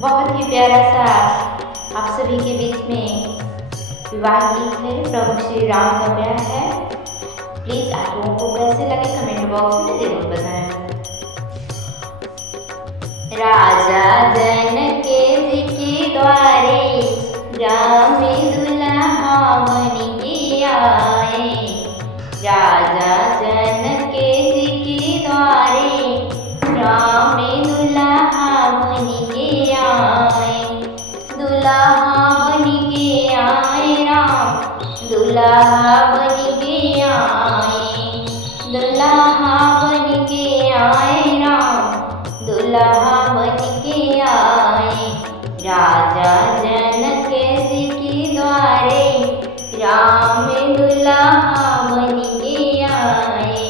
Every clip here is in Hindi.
बहुत ही प्यारा सा आप सभी के बीच में विवाह गीत है, प्रभु श्री राम का प्यार है। प्लीज आप लोगों को कैसे लगे कमेंट बॉक्स में जरूर बताएं। राजा जनक जी के द्वारे राम दुल्हा बन के आए। राजा जनक जी के द्वारे राम दुल्हा बन के आए। दुल्हा बन के आए राम, दुल्हा बन के आए। दुल्हा बन के आए राम, दुल्हा बन के आए। राजा जनक जी के द्वारे राम दुल्हा बन के आए।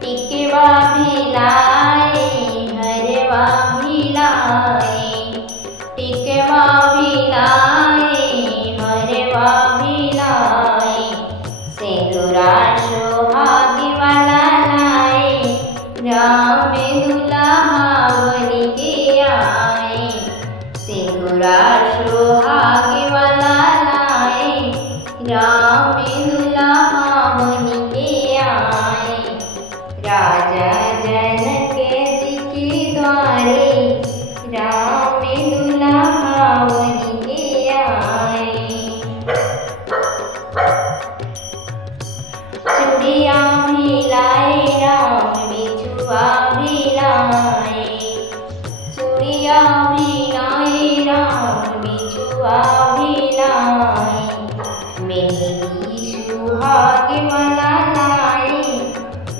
टिकवा भी लाए, हरवा भी लाए। टिकवा भी लाए, हरवा भी लाए। सिंदूरा सुहाग वाला लाए, राम दुल्हा बन के आए। सिंदूरा सुहाग वाला लाए, राम दुल्हा बन के आए। राजा जनक जी के द्वारे राम दुल्हा बन के आए। चूड़िया भी लाए राम, बिछुआ भी लाए। चूड़िया भी लाए राम, बिछुआ भी लाए। मेहंदी सुहाग वाला लाए,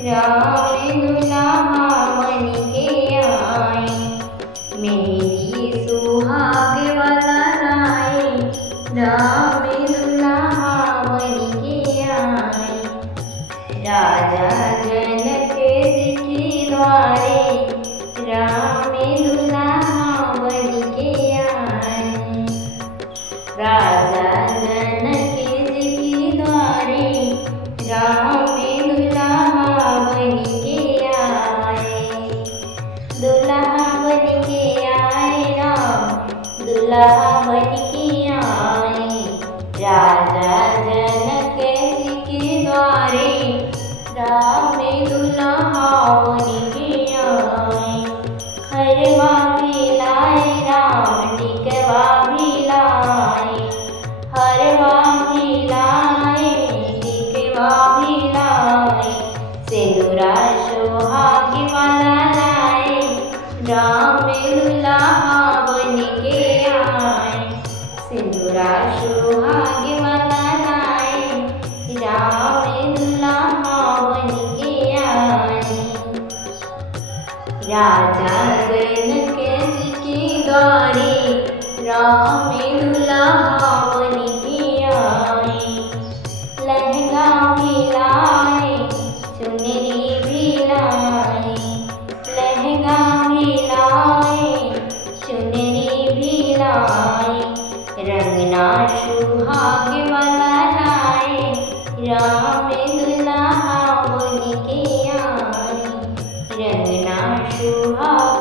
राम दुल्हा बन के आए। मेहंदी सुहाग वाला लाए, राम दुल्हा बन के आए। राजा जनक जी के द्वारे राम दुल्हा बन के आए। राजा जनक जी के द्वारे राम दुल्हा बन के आए। दुल्हा बन के आए राम, दुल्हा बन के आए। राजा जनक जी के द्वारे राम दुल्हा बन के आए। हरवा भी लाए राम, टिकवा भी लाए। हरवा भी लाए, टिकवा भी लाए। सिंदूरा सुहाग वाला लाए, राम दुल्हा बन के आए। सिंदूरा सुहाग वाला लाए, राम दुल्हा बन के आए। राजा जनक जी के द्वारे राम दुल्हा बन के आए। लहंगा भी लाए, चुनरी भी लाए। लहंगा भी लाए, चुनरी भी लाए। रंगना सुहाग वाला लाए, राम दुल्हा बन के आए। रंगना सुहाग